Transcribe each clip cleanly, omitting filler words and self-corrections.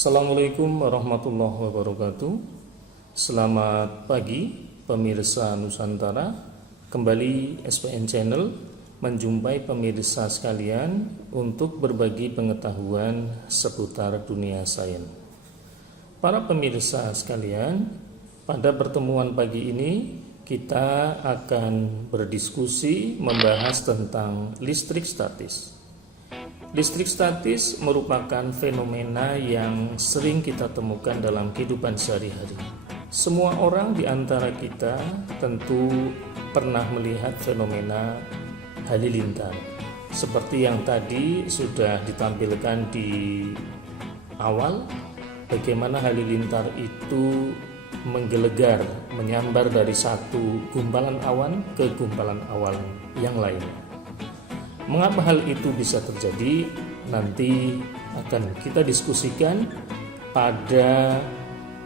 Assalamualaikum warahmatullahi wabarakatuh. Selamat pagi pemirsa Nusantara. Kembali SPN Channel menjumpai pemirsa sekalian untuk berbagi pengetahuan seputar dunia sains. Para pemirsa sekalian, pada pertemuan pagi ini kita akan berdiskusi membahas tentang listrik statis. Listrik statis merupakan fenomena yang sering kita temukan dalam kehidupan sehari-hari. Semua orang di antara kita tentu pernah melihat fenomena halilintar. Seperti yang tadi sudah ditampilkan di awal, bagaimana halilintar itu menggelegar, menyambar dari satu gumpalan awan ke gumpalan awan yang lainnya. Mengapa hal itu bisa terjadi? Nanti akan kita diskusikan pada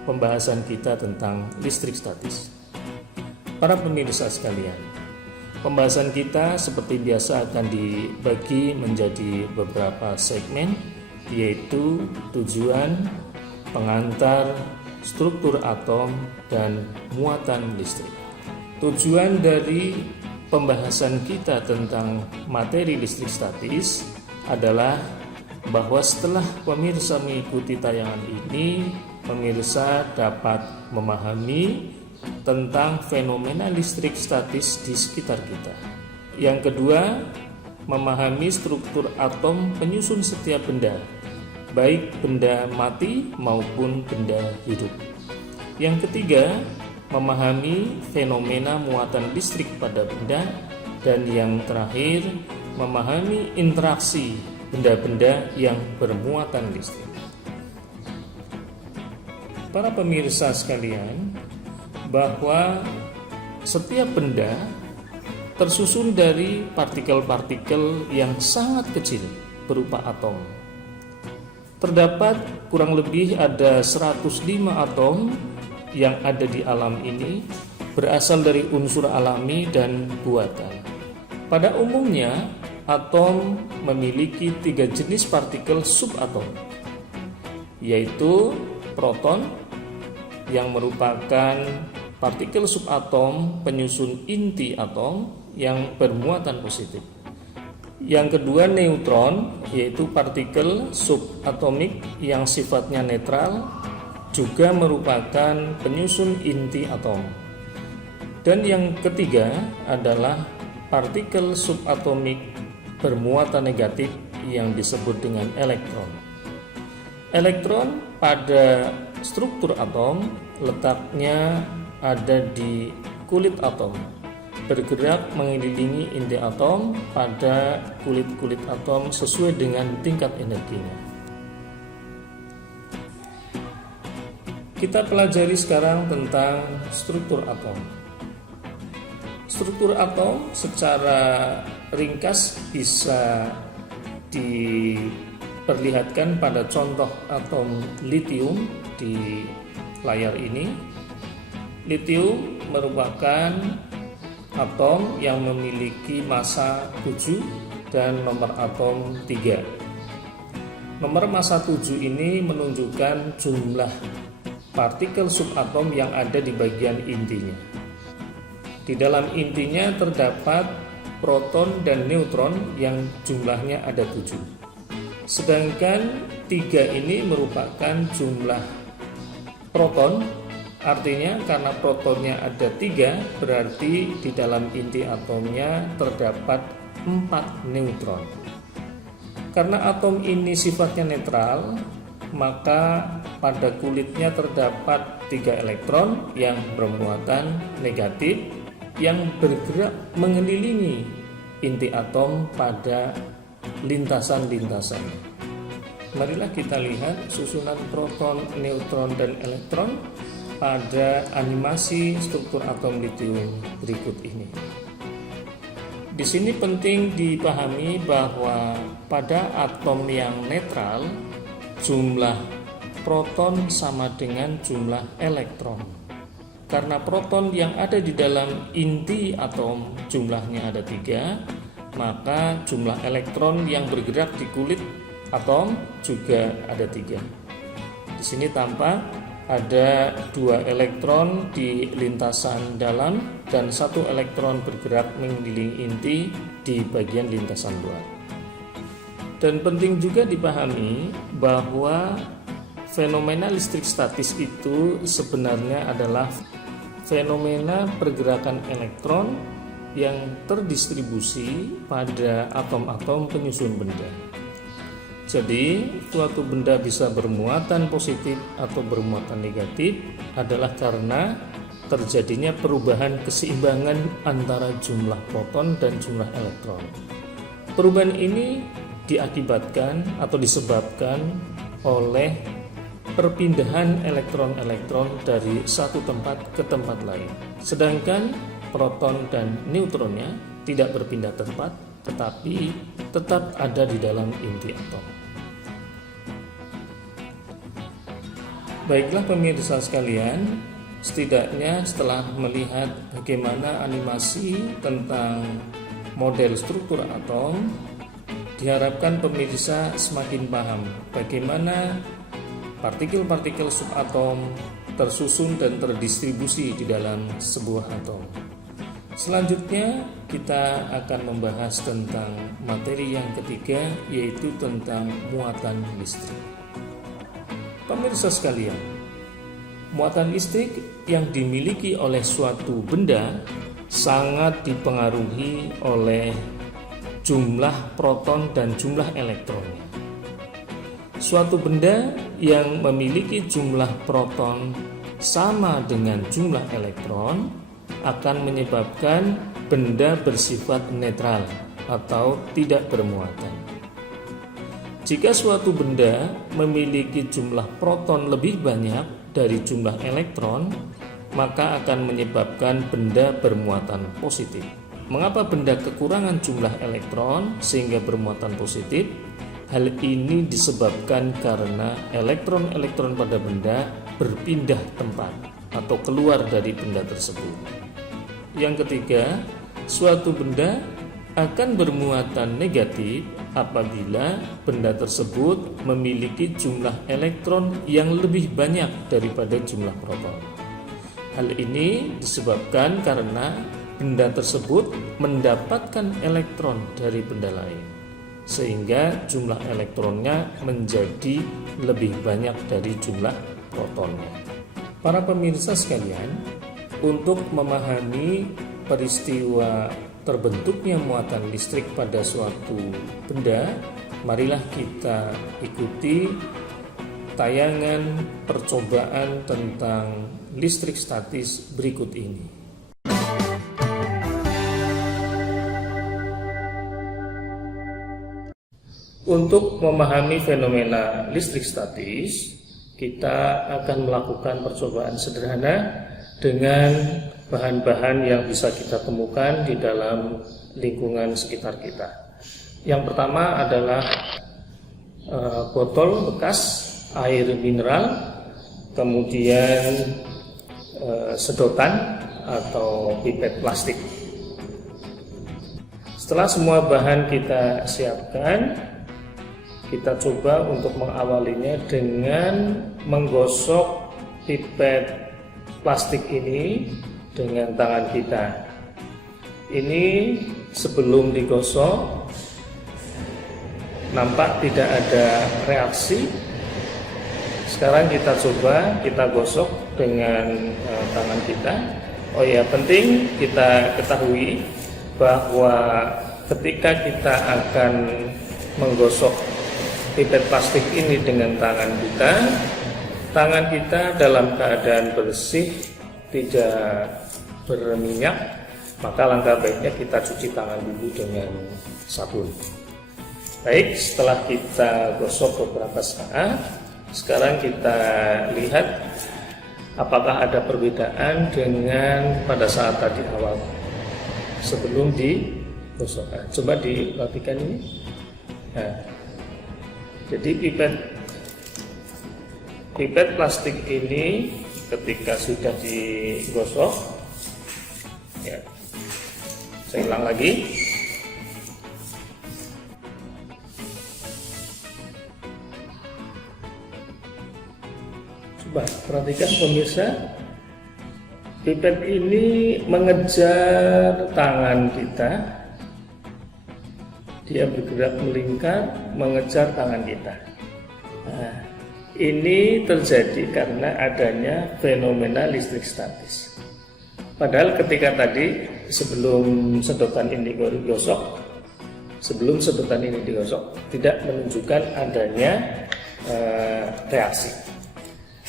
pembahasan kita tentang listrik statis. Para pemirsa sekalian, pembahasan kita seperti biasa akan dibagi menjadi beberapa segmen, yaitu tujuan, pengantar, struktur atom, dan muatan listrik. Tujuan dari pembahasan kita tentang materi listrik statis adalah bahwa setelah pemirsa mengikuti tayangan ini, pemirsa dapat memahami tentang fenomena listrik statis di sekitar kita. Yang kedua, memahami struktur atom penyusun setiap benda, baik benda mati maupun benda hidup. Yang ketiga, memahami fenomena muatan listrik pada benda, dan yang terakhir, memahami interaksi benda-benda yang bermuatan listrik. Para pemirsa sekalian, bahwa setiap benda tersusun dari partikel-partikel yang sangat kecil berupa atom. Terdapat kurang lebih ada 105 atom yang ada di alam ini, berasal dari unsur alami dan buatan. Pada umumnya, atom memiliki 3 jenis partikel subatom, yaitu proton yang merupakan partikel subatom penyusun inti atom yang bermuatan positif. Yang kedua, neutron, yaitu partikel subatomik yang sifatnya netral, juga merupakan penyusun inti atom. Dan yang ketiga adalah partikel subatomik bermuatan negatif yang disebut dengan elektron. Elektron pada struktur atom letaknya ada di kulit atom, bergerak mengelilingi inti atom pada kulit-kulit atom sesuai dengan tingkat energinya. Kita pelajari sekarang tentang struktur atom. Struktur atom secara ringkas bisa diperlihatkan pada contoh atom litium di layar ini. Litium merupakan atom yang memiliki massa 7 dan nomor atom 3. Nomor massa 7 ini menunjukkan jumlah partikel subatom yang ada di bagian intinya. Di dalam intinya terdapat proton dan neutron yang jumlahnya ada 7. Sedangkan 3 ini merupakan jumlah proton, artinya karena protonnya ada 3, berarti di dalam inti atomnya terdapat 4 neutron. Karena atom ini sifatnya netral, maka pada kulitnya terdapat 3 elektron yang bermuatan negatif yang bergerak mengelilingi inti atom pada lintasan-lintasan. Marilah kita lihat susunan proton, neutron, dan elektron pada animasi struktur atom litium berikut ini. Di sini penting dipahami bahwa pada atom yang netral, jumlah proton sama dengan jumlah elektron. Karena proton yang ada di dalam inti atom jumlahnya ada 3, maka jumlah elektron yang bergerak di kulit atom juga ada 3. Di sini tampak ada 2 elektron di lintasan dalam dan 1 elektron bergerak mengelilingi inti di bagian lintasan luar. Dan penting juga dipahami bahwa fenomena listrik statis itu sebenarnya adalah fenomena pergerakan elektron yang terdistribusi pada atom-atom penyusun benda. Jadi, suatu benda bisa bermuatan positif atau bermuatan negatif adalah karena terjadinya perubahan keseimbangan antara jumlah proton dan jumlah elektron. Perubahan ini diakibatkan atau disebabkan oleh perpindahan elektron-elektron dari satu tempat ke tempat lain. Sedangkan proton dan neutronnya tidak berpindah tempat, tetapi tetap ada di dalam inti atom. Baiklah pemirsa sekalian, setidaknya setelah melihat bagaimana animasi tentang model struktur atom, diharapkan pemirsa semakin paham bagaimana partikel-partikel subatom tersusun dan terdistribusi di dalam sebuah atom. Selanjutnya kita akan membahas tentang materi yang ketiga, yaitu tentang muatan listrik. Pemirsa sekalian, muatan listrik yang dimiliki oleh suatu benda sangat dipengaruhi oleh jumlah proton dan jumlah elektronnya. Suatu benda yang memiliki jumlah proton sama dengan jumlah elektron akan menyebabkan benda bersifat netral atau tidak bermuatan. Jika suatu benda memiliki jumlah proton lebih banyak dari jumlah elektron, maka akan menyebabkan benda bermuatan positif. Mengapa benda kekurangan jumlah elektron sehingga bermuatan positif? Hal ini disebabkan karena elektron-elektron pada benda berpindah tempat atau keluar dari benda tersebut. Yang ketiga, suatu benda akan bermuatan negatif apabila benda tersebut memiliki jumlah elektron yang lebih banyak daripada jumlah proton. Hal ini disebabkan karena benda tersebut mendapatkan elektron dari benda lain, sehingga jumlah elektronnya menjadi lebih banyak dari jumlah protonnya. Para pemirsa sekalian, untuk memahami peristiwa terbentuknya muatan listrik pada suatu benda, marilah kita ikuti tayangan percobaan tentang listrik statis berikut ini. Untuk memahami fenomena listrik statis, kita akan melakukan percobaan sederhana dengan bahan-bahan yang bisa kita temukan di dalam lingkungan sekitar kita. Yang pertama adalah botol bekas air mineral, kemudian sedotan atau pipet plastik. Setelah semua bahan kita siapkan, kita coba untuk mengawalinya dengan menggosok pipet plastik ini dengan tangan kita. Ini sebelum digosok nampak tidak ada reaksi. Sekarang kita coba kita gosok dengan tangan kita. Oh ya, penting kita ketahui bahwa ketika kita akan menggosok pipet plastik ini dengan tangan kita dalam keadaan bersih, tidak berminyak, maka langkah baiknya kita cuci tangan dulu dengan sabun. Baik, setelah kita gosok beberapa saat, sekarang kita lihat apakah ada perbedaan dengan pada saat tadi awal sebelum digosok. Coba diperhatikan ini. Nah, jadi pipet plastik ini ketika sudah digosok, ya, saya ulang lagi. Perhatikan pemirsa, pipet ini mengejar tangan kita. Dia bergerak melingkar mengejar tangan kita. Nah, ini terjadi karena adanya fenomena listrik statis. Padahal ketika tadi sebelum sedotan ini digosok, tidak menunjukkan adanya reaksi.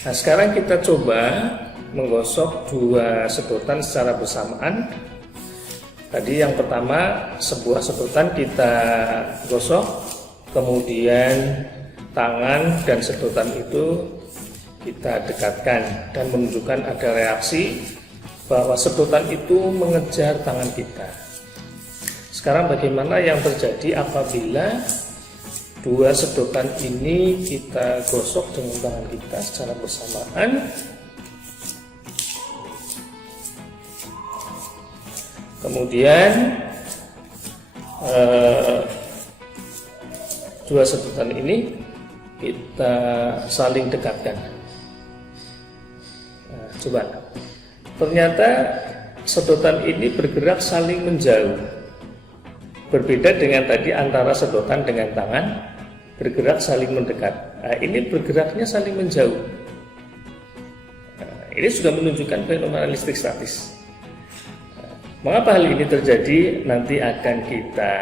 Nah, sekarang kita coba menggosok dua sedotan secara bersamaan. Tadi yang pertama, sebuah sedotan kita gosok, kemudian tangan dan sedotan itu kita dekatkan dan menunjukkan ada reaksi bahwa sedotan itu mengejar tangan kita. Sekarang bagaimana yang terjadi apabila dua sedotan ini kita gosok dengan tangan kita secara bersamaan? Kemudian dua sedotan ini kita saling dekatkan. Nah, coba. Ternyata sedotan ini bergerak saling menjauh. Berbeda dengan tadi antara sedotan dengan tangan bergerak saling mendekat. Nah, ini bergeraknya saling menjauh. Nah, ini sudah menunjukkan fenomena listrik statis. Mengapa hal ini terjadi? Nanti akan kita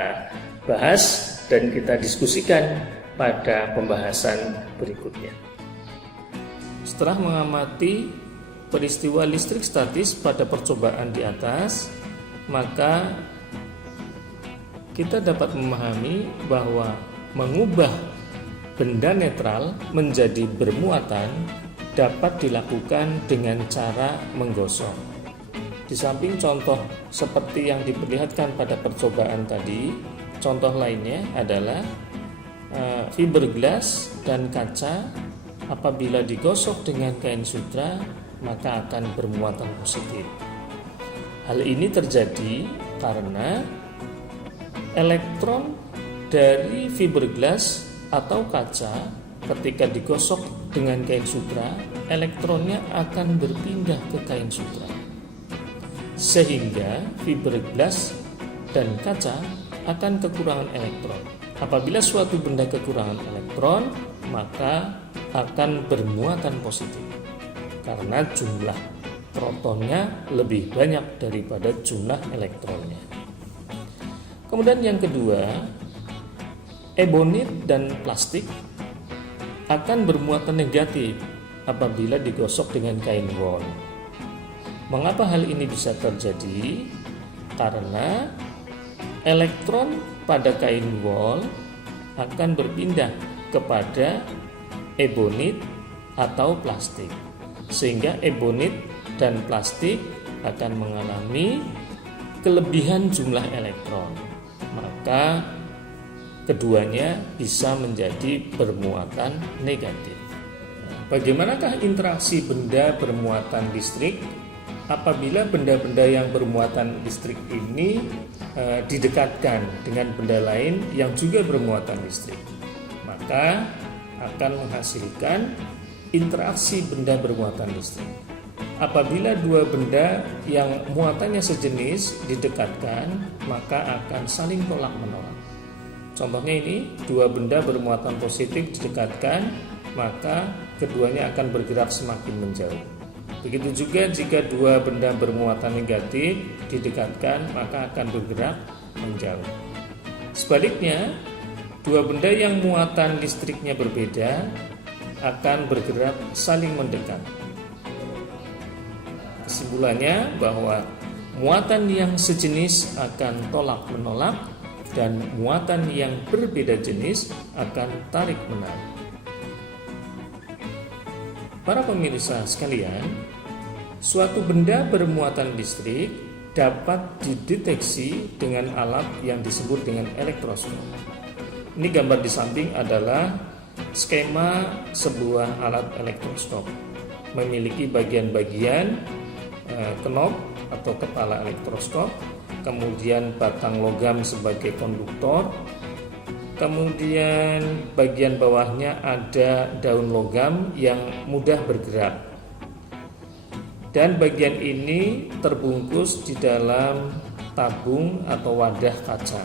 bahas dan kita diskusikan pada pembahasan berikutnya. Setelah mengamati peristiwa listrik statis pada percobaan di atas, maka kita dapat memahami bahwa mengubah benda netral menjadi bermuatan dapat dilakukan dengan cara menggosok. Di samping contoh seperti yang diperlihatkan pada percobaan tadi, contoh lainnya adalah fiberglass dan kaca apabila digosok dengan kain sutra maka akan bermuatan positif. Hal ini terjadi karena elektron dari fiberglass atau kaca ketika digosok dengan kain sutra, elektronnya akan berpindah ke kain sutra. Sehingga fiberglass dan kaca akan kekurangan elektron. Apabila suatu benda kekurangan elektron, maka akan bermuatan positif karena jumlah protonnya lebih banyak daripada jumlah elektronnya. Kemudian yang kedua, ebonit dan plastik akan bermuatan negatif apabila digosok dengan kain wol. Mengapa hal ini bisa terjadi? Karena elektron pada kain wol akan berpindah kepada ebonit atau plastik, sehingga ebonit dan plastik akan mengalami kelebihan jumlah elektron, maka keduanya bisa menjadi bermuatan negatif. Bagaimanakah interaksi benda bermuatan listrik? Apabila benda-benda yang bermuatan listrik ini didekatkan dengan benda lain yang juga bermuatan listrik, maka akan menghasilkan interaksi benda bermuatan listrik. Apabila dua benda yang muatannya sejenis didekatkan, maka akan saling tolak-menolak. Contohnya ini, dua benda bermuatan positif didekatkan, maka keduanya akan bergerak semakin menjauh. Begitu juga jika dua benda bermuatan negatif didekatkan, maka akan bergerak menjauh. Sebaliknya, dua benda yang muatan listriknya berbeda akan bergerak saling mendekat. Kesimpulannya bahwa muatan yang sejenis akan tolak-menolak dan muatan yang berbeda jenis akan tarik-menarik. Para pemirsa sekalian, suatu benda bermuatan listrik dapat dideteksi dengan alat yang disebut dengan elektroskop. Ini gambar di samping adalah skema sebuah alat elektroskop. Memiliki bagian-bagian knob atau kepala elektroskop, kemudian batang logam sebagai konduktor, Kemudian bagian bawahnya ada daun logam yang mudah bergerak. Dan bagian ini terbungkus di dalam tabung atau wadah kaca.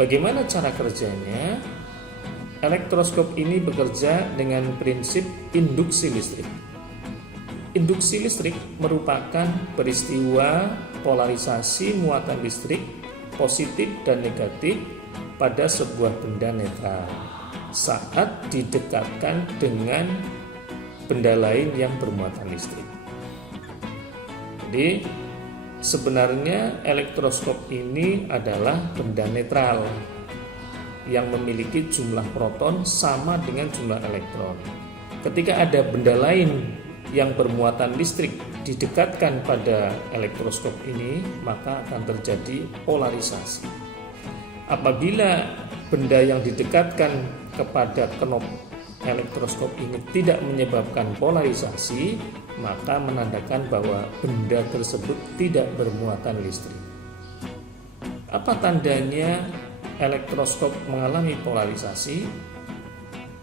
Bagaimana cara kerjanya? Elektroskop ini bekerja dengan prinsip induksi listrik. Induksi listrik merupakan peristiwa polarisasi muatan listrik positif dan negatif pada sebuah benda netral saat didekatkan dengan benda lain yang bermuatan listrik. Jadi sebenarnya elektroskop ini adalah benda netral yang memiliki jumlah proton sama dengan jumlah elektron. Ketika ada benda lain yang bermuatan listrik didekatkan pada elektroskop ini, maka akan terjadi polarisasi. Apabila benda yang didekatkan kepada knob elektroskop ini tidak menyebabkan polarisasi, maka menandakan bahwa benda tersebut tidak bermuatan listrik. Apa tandanya elektroskop mengalami polarisasi?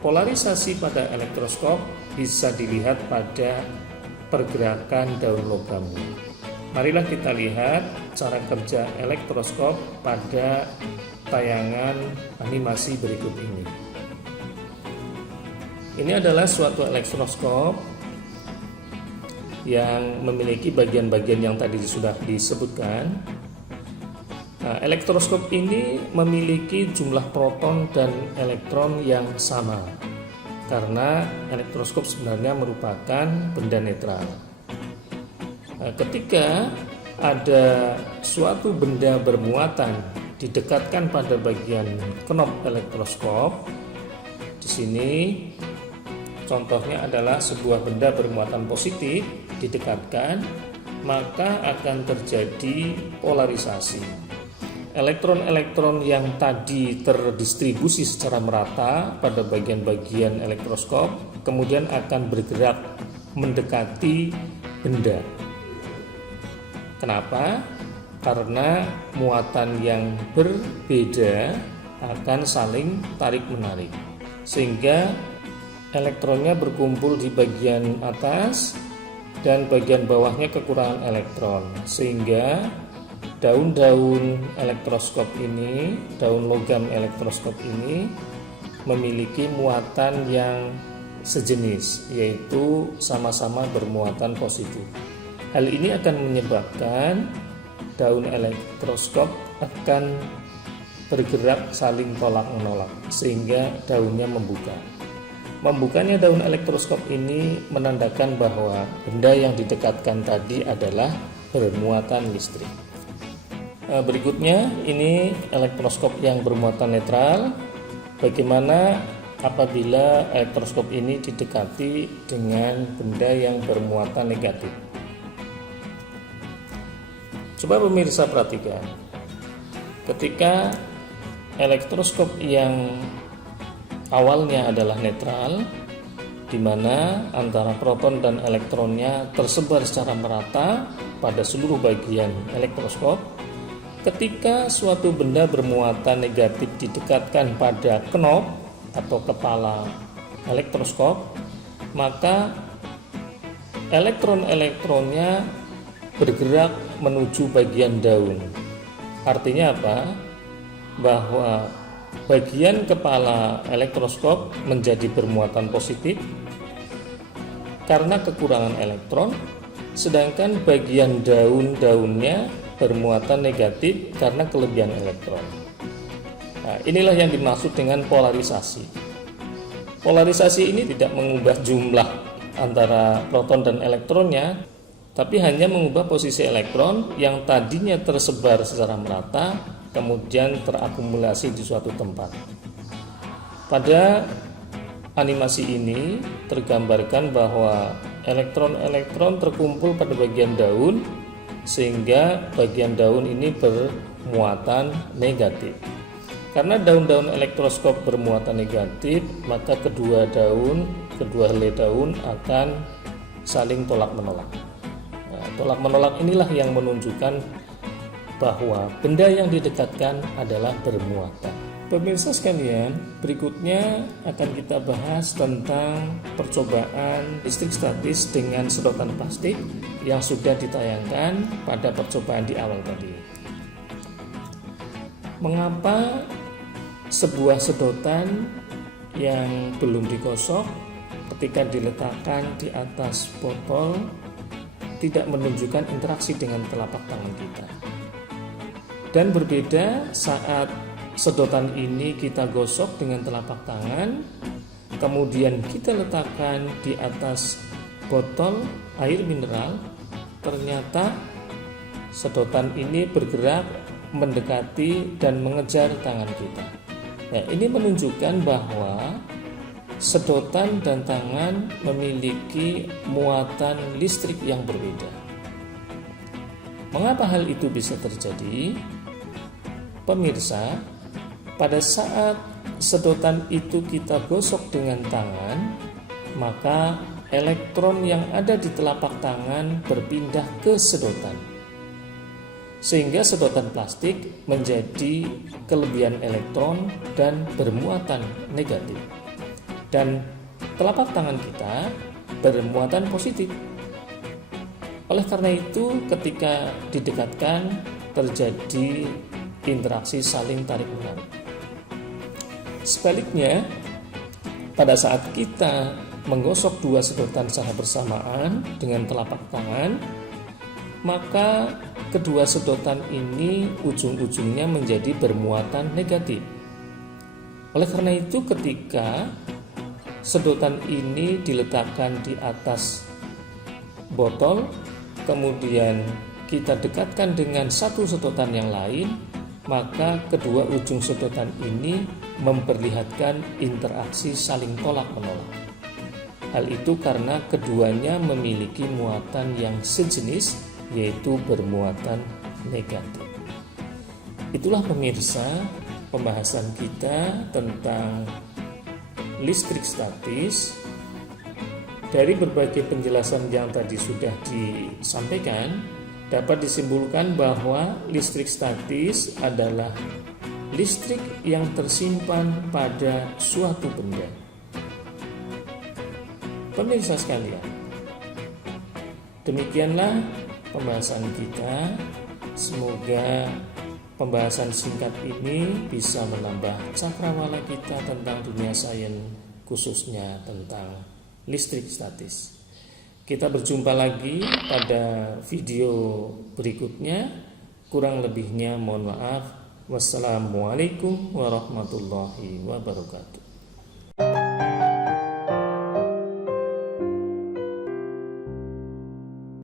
Polarisasi pada elektroskop bisa dilihat pada pergerakan daun logamnya. Marilah kita lihat cara kerja elektroskop pada tayangan animasi berikut ini. Ini adalah suatu elektroskop yang memiliki bagian-bagian yang tadi sudah disebutkan. Nah, elektroskop ini memiliki jumlah proton dan elektron yang sama karena elektroskop sebenarnya merupakan benda netral. Nah, ketika ada suatu benda bermuatan didekatkan pada bagian knob elektroskop, di sini contohnya adalah sebuah benda bermuatan positif didekatkan, maka akan terjadi polarisasi. Elektron-elektron yang tadi terdistribusi secara merata pada bagian-bagian elektroskop kemudian akan bergerak mendekati benda. Kenapa? Karena muatan yang berbeda akan saling tarik-menarik, sehingga elektronnya berkumpul di bagian atas dan bagian bawahnya kekurangan elektron, sehingga daun-daun elektroskop ini, daun logam elektroskop ini memiliki muatan yang sejenis, yaitu sama-sama bermuatan positif. Hal ini akan menyebabkan daun elektroskop akan bergerak saling tolak-menolak sehingga daunnya membuka. Membukanya daun elektroskop ini menandakan bahwa benda yang didekatkan tadi adalah bermuatan listrik. Berikutnya ini elektroskop yang bermuatan netral. Bagaimana apabila elektroskop ini didekati dengan benda yang bermuatan negatif? Coba pemirsa perhatikan. Ketika elektroskop yang awalnya adalah netral, di mana antara proton dan elektronnya tersebar secara merata pada seluruh bagian elektroskop, ketika suatu benda bermuatan negatif didekatkan pada knob atau kepala elektroskop, maka elektron-elektronnya bergerak menuju bagian daun. Artinya apa? Bahwa bagian kepala elektroskop menjadi bermuatan positif karena kekurangan elektron, sedangkan bagian daun-daunnya bermuatan negatif karena kelebihan elektron. Nah, inilah yang dimaksud dengan polarisasi. Polarisasi ini tidak mengubah jumlah antara proton dan elektronnya, tapi hanya mengubah posisi elektron yang tadinya tersebar secara merata, kemudian terakumulasi di suatu tempat. Pada animasi ini tergambarkan bahwa elektron-elektron terkumpul pada bagian daun, sehingga bagian daun ini bermuatan negatif. Karena daun-daun elektroskop bermuatan negatif, maka kedua helai daun akan saling tolak-menolak. Nah, tolak-menolak inilah yang menunjukkan bahwa benda yang didekatkan adalah bermuatan. Pemirsa sekalian, berikutnya akan kita bahas tentang percobaan listrik statis dengan sedotan plastik yang sudah ditayangkan pada percobaan di awal tadi. Mengapa sebuah sedotan yang belum digosok ketika diletakkan di atas botol tidak menunjukkan interaksi dengan telapak tangan kita? Dan berbeda saat sedotan ini kita gosok dengan telapak tangan, kemudian kita letakkan di atas botol air mineral, ternyata sedotan ini bergerak mendekati dan mengejar tangan kita. Nah, ini menunjukkan bahwa sedotan dan tangan memiliki muatan listrik yang berbeda. Mengapa hal itu bisa terjadi? Pemirsa, pada saat sedotan itu kita gosok dengan tangan, maka elektron yang ada di telapak tangan berpindah ke sedotan, sehingga sedotan plastik menjadi kelebihan elektron dan bermuatan negatif, dan telapak tangan kita bermuatan positif. Oleh karena itu, ketika didekatkan terjadi interaksi saling tarik-menarik. Sebaliknya, pada saat kita menggosok dua sedotan secara bersamaan dengan telapak tangan, maka kedua sedotan ini ujung-ujungnya menjadi bermuatan negatif. Oleh karena itu, ketika sedotan ini diletakkan di atas botol, kemudian kita dekatkan dengan satu sedotan yang lain, maka kedua ujung sedotan ini memperlihatkan interaksi saling tolak-menolak. Hal itu karena keduanya memiliki muatan yang sejenis, yaitu bermuatan negatif. Itulah pemirsa pembahasan kita tentang listrik statis. Dari berbagai penjelasan yang tadi sudah disampaikan, dapat disimpulkan bahwa listrik statis adalah listrik yang tersimpan pada suatu benda. Pemirsa sekalian, demikianlah pembahasan kita. Semoga pembahasan singkat ini bisa menambah cakrawala kita tentang dunia sains, khususnya tentang listrik statis. Kita berjumpa lagi pada video berikutnya. Kurang lebihnya mohon maaf. Wassalamualaikum warahmatullahi wabarakatuh.